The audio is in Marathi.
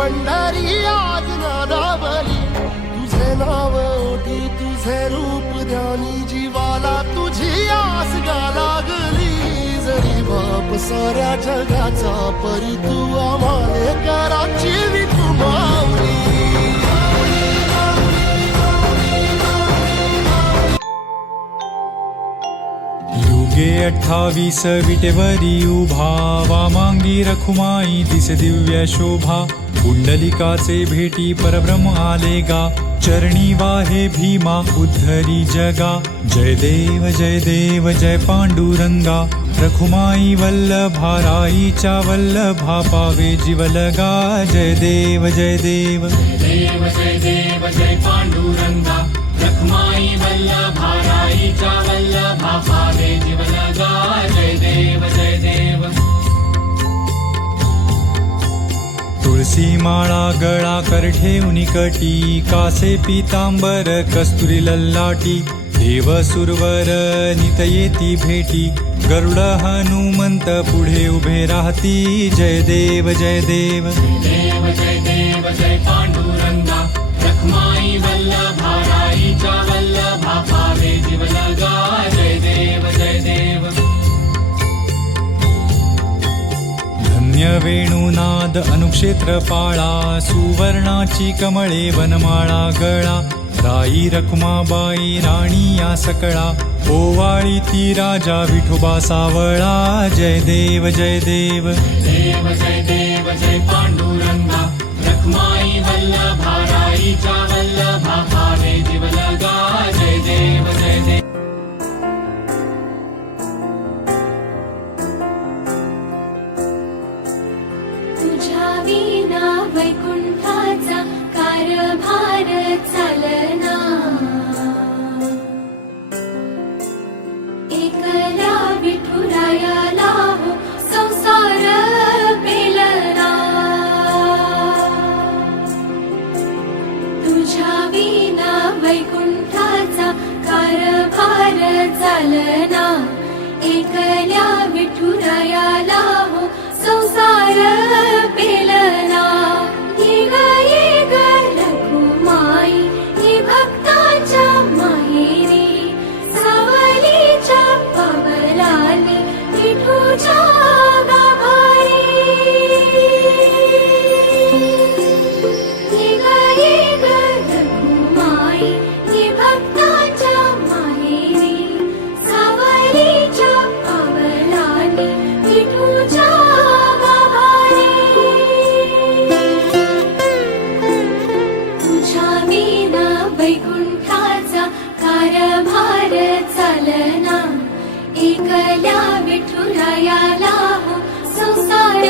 पंढरी आज नादावली, तुझे नाव ओठी तुझे रूप ध्यानी, जीवाला तुझी आस गा लागली. जरी बाप साऱ्या जगाचा परी तू आम्हाले कराची विठू माऊली. युगे 28 विटेवरी उभा, वामांगी रखुमाई दिसे दिव्य शोभा. कुंडलिकाचे भेटी परब्रह्म आले गा, चरणी वाहे भीमा उद्धरी जगा. जय देव जय पांडुरंगा, रखुमाई वल्लभा राईच्या वल्लभा, पावे जीवलगा. जय देव जय देव जय पांडुरंगा, रखुमाई वल्लभा राईच्या वल्लभा, पावे जीवलगा. जय देव जय देव. तुळसी माळा गळा कर ठेवून कटी, कासे पीतांबर कस्तुरी लल्लाटी. देव सुरवर नित येती भेटी, गरुड हनुमंत पुढे उभे राहती. जय देव जय देव जय पांडुरंगा, रखुमाई वल्लभा राईच्या वल्लभा, पावे जीवलगा. जय देव जय देव. धन्य वेणुनाद अनुक्षेत्र पाळा, सुवर्णाची कमळे वनमाळा गळा. राई रखुमाबाई राणी या सकळा, ओवाळी ती राजा विठोबा सावळा. जय देव जय देव जय पांडुरंगा, रखुमाई वल्लभा राईच्या वल्लभा, पावे जीवलगा. जय देव जय देव. तुझ्या विना वैकुंठाचा कारभार चालना, एकल्या विठुरायाला हो संसार पेलना. तुझ्या विना वैकुंठाचा कारभार चालना, एकल्या विठुरायाला हो संसार पेलना. ये ग रखुमाई, ये भक्ताच्या माहेरी, सावलीच्या पावलांनी विठूच्या गाभारी. ये ग रखुमाई, ये भक्ताच्या माहेरी, सावलीच्या पावलांनी विठूच्या वैकुंठाचा कारभार चालना, एकल्या विठुरायाला हो संसार